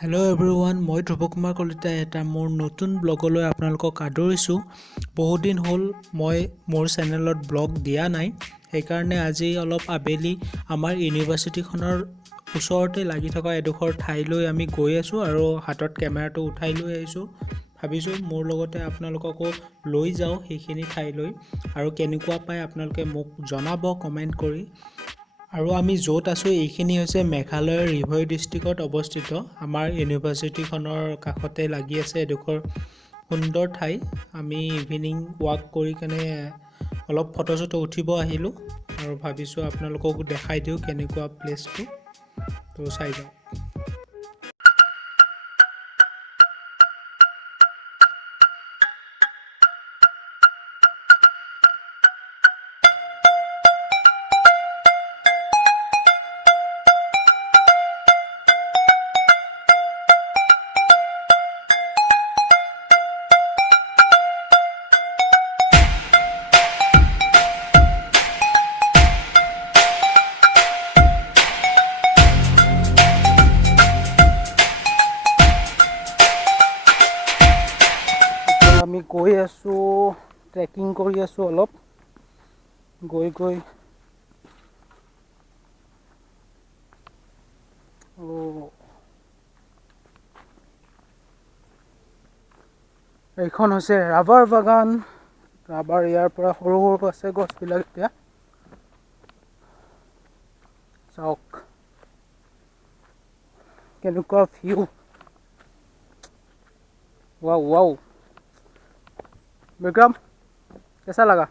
Hello' everyone, মই ধ্ৰুৱ কুমাৰ কলিতাই এটা মোৰ নতুন ব্লগলৈ আপোনালোকক আদৰিছোঁ। বহুত দিন হ'ল মই মোৰ চেনেলত ব্লগ দিয়া নাই, সেইকাৰণে আজি অলপ আবেলি আমাৰ ইউনিভাৰ্চিটিখনৰ ওচৰতে লাগি থকা এডোখৰ ঠাইলৈ আমি গৈ আছোঁ আৰু হাতত কেমেৰাটো উঠাই লৈ আহিছোঁ। ভাবিছোঁ মোৰ লগতে আপোনালোককো লৈ যাওঁ সেইখিনি ঠাইলৈ আৰু কেনেকুৱা পায় আপোনালোকে মোক জনাব কমেণ্ট কৰি। আৰু আমি য'ত আছোঁ এইখিনি হৈছে মেঘালয়ৰ ৰি-ভই ডিষ্ট্ৰিক্টত অৱস্থিত। আমাৰ ইউনিভাৰ্চিটিখনৰ কাষতে লাগি আছে এডোখৰ সুন্দৰ ঠাই। আমি ইভিনিং ৱাক কৰি কেনে অলপ ফটো চটো উঠিব আহিলোঁ আৰু ভাবিছোঁ আপোনালোককো দেখাই দিওঁ কেনেকুৱা প্লেচটো, তো চাই যাওঁ। আমি গৈ আছোঁ, ট্ৰেকিং কৰি আছোঁ অলপ গৈ এইখন হৈছে ৰাবাৰ বাগান। ৰাবাৰ ইয়াৰ পৰা সৰু সৰু আছে গছবিলাক। এতিয়া চাওক কেনেকুৱা ভিউ। वाओ वाओ विक्रम, कैसा लगा?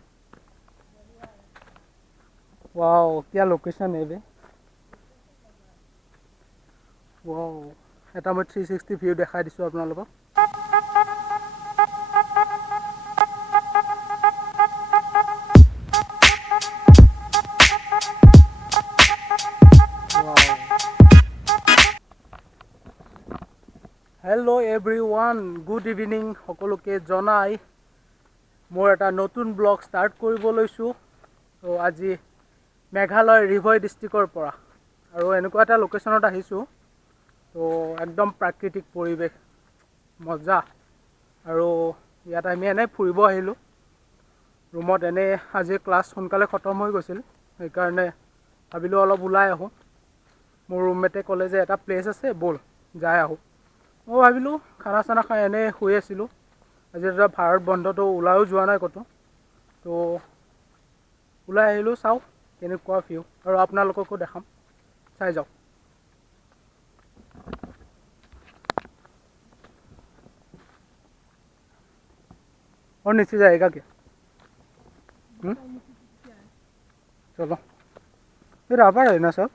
वाओ, क्या लोकेशन है बे। वाओ, এটা মই 360 ভিউ দেখাই দিছোঁ আপোনালোকক। হেল্ল' এভৰিৱান, গুড ইভিনিং সকলোকে জনাই মোৰ এটা নতুন ব্লগ ষ্টাৰ্ট কৰিব লৈছোঁ। তো আজি মেঘালয় ৰি-ভই ডিষ্ট্ৰিক্টৰ পৰা আৰু এনেকুৱা এটা লোকেশ্যনত আহিছোঁ। তো একদম প্ৰাকৃতিক পৰিৱেশ, মজা। আৰু ইয়াত আমি এনেই ফুৰিব আহিলোঁ। ৰুমত এনেই আজি ক্লাছ সোনকালে খতম হৈ গৈছিল, সেইকাৰণে ভাবিলোঁ অলপ ওলাই আহোঁ। মোৰ ৰুমমেটে ক'লে যে এটা প্লেচ আছে, ব'ল যাই আহোঁ। মই ভাবিলোঁ খানা চানা খাই এনেই শুই আছিলোঁ। আজি এটা ভাৰত বন্ধটো ওলাইও যোৱা নাই ক'তো, তো ওলাই আহিলোঁ। চাওঁ কেনেকুৱা ভিউ আৰু আপোনালোককো দেখাম, চাই যাওক। और नीचे जाएगा क्या? चलो, ये राबार है ना सब?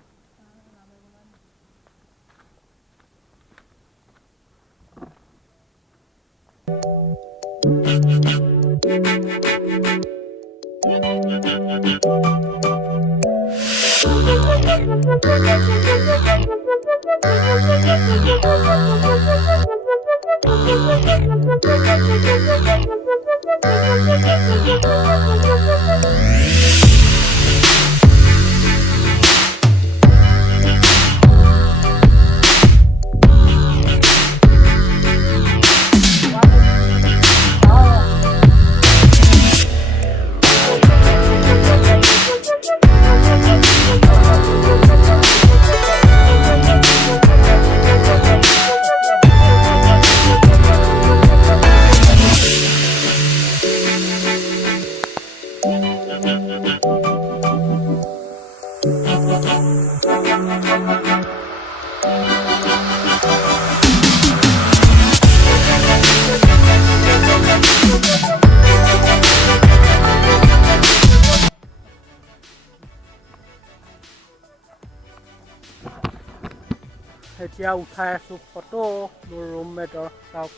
এতিয়া উঠাই আছোঁ ফটো মোৰ ৰুমমেটৰ। চাওক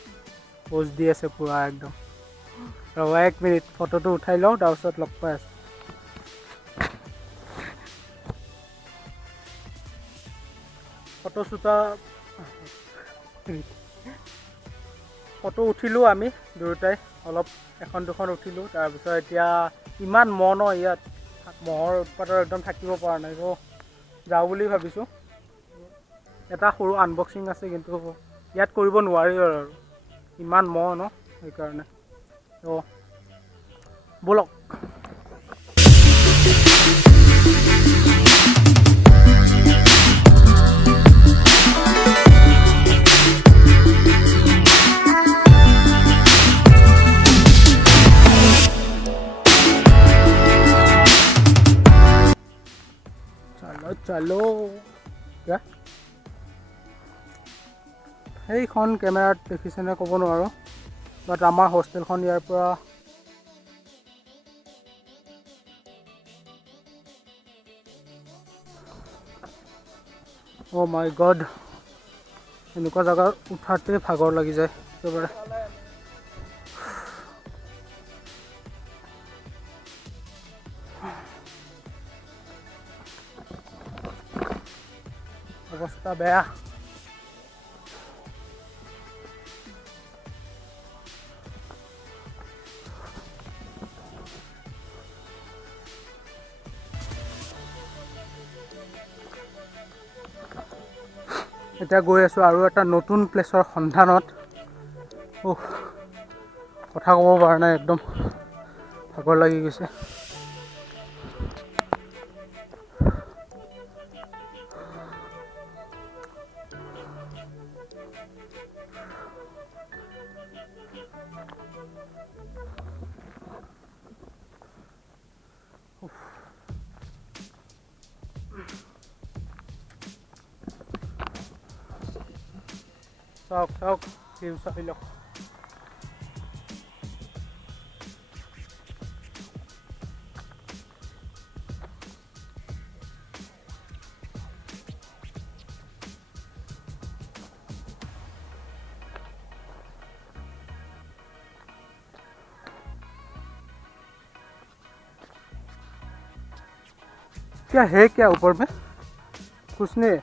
পোজ দি আছে পূৰা একদম। ৰ'বা 1 মিনিট, ফটোটো উঠাই লওঁ, তাৰপিছত লগ পাই আছোঁ। ফটো উঠিলোঁ আমি দুয়োটাই, অলপ এখন দুখন উঠিলোঁ। তাৰপিছত এতিয়া ইমান মহ ন ইয়াত, মহৰ উৎপাতত একদম থাকিব পৰা নাই। তো যাওঁ বুলি ভাবিছোঁ। এটা সৰু আনবক্সিং আছে, কিন্তু ইয়াত কৰিব নোৱাৰি আৰু ইমান মহ ন সেইকাৰণে তো ব'লক চলো क्या সেইখন কেমেৰাত দেখিছেনে ক'ব নোৱাৰোঁ বাট আমাৰ হোষ্টেলখন ইয়াৰ পৰা অ' মাই গড এনেকুৱা জেগাত উঠাতে ভাগৰ লাগি যায় একেবাৰে অৱস্থা বেয়া এতিয়া গৈ আছোঁ আৰু এটা নতুন প্লেছৰ সন্ধানত কথা ক'ব পৰা নাই একদম ভাগৰ লাগি গৈছে চাওক ভিউ চাই লওক क्या है क्या ऊपर में कुछ नहीं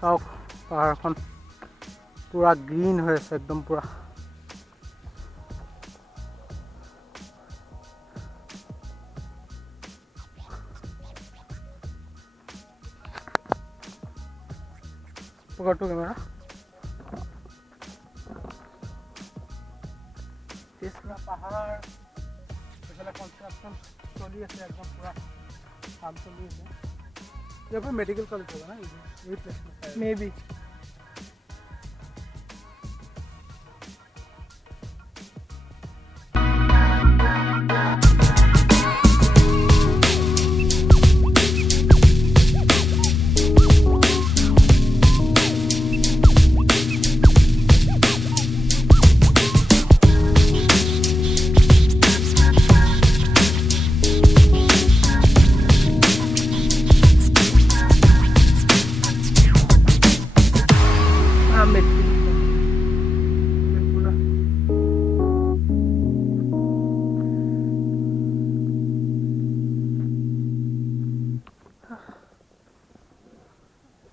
চাওক পাহাৰখন পুৰা গ্ৰীণ হৈ আছে একদম পুৰা পকৰটো কেমেৰা পাহাৰৰ এইফালে কনষ্ট্ৰাকশ্যন চলি আছে একদম পুৰা কাম চলি আছে यहाँ पर मेडिकल कॉलेज होगा ना यही प्लेस में may be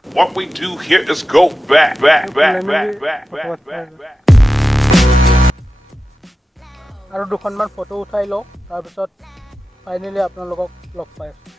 What we do here is go back. আৰু দুখনমান ফটো উঠাই লওঁ তাৰপিছত ফাইনেলি আপোনালোকক লগ পাই আছোঁ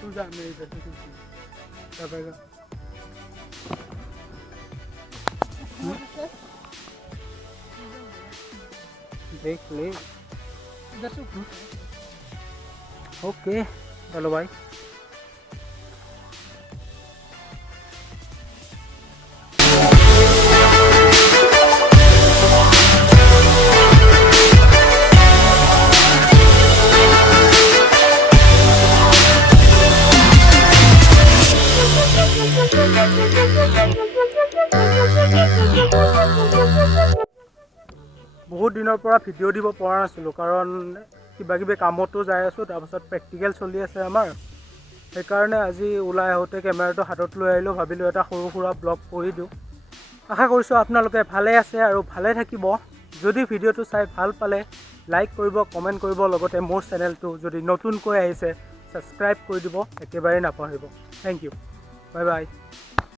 तू जा मेरे इधर से क्या पाएगा देख ले इधर से ओके चलो भाई बहुत दिनर পৰা ভিডিঅ' দিব পৰা নাছিলোঁ কাৰণ কিবা কিবি কামতো যাই আছোঁ তাৰপিছত প্ৰেক্টিকেল চলি আছে আমাৰ সেইকাৰণে আজি ওলাই আহোঁতে কেমেৰাটো হাতত লৈ আহিলোঁ ভাবিলোঁ এটা সৰু সুৰা ব্লগ কৰি দিওঁ আশা কৰিছোঁ আপোনালোকে ভালে আছে আৰু ভালে থাকিব যদি ভিডিঅ'টো চাই ভাল পালে লাইক কৰিব কমেণ্ট কৰিব লগতে মোৰ চেনেলটো যদি নতুনকৈ আহিছে ছাবস্ক্ৰাইব কৰি দিব একেবাৰে নাপাহৰিব থেংক ইউ বাই বাই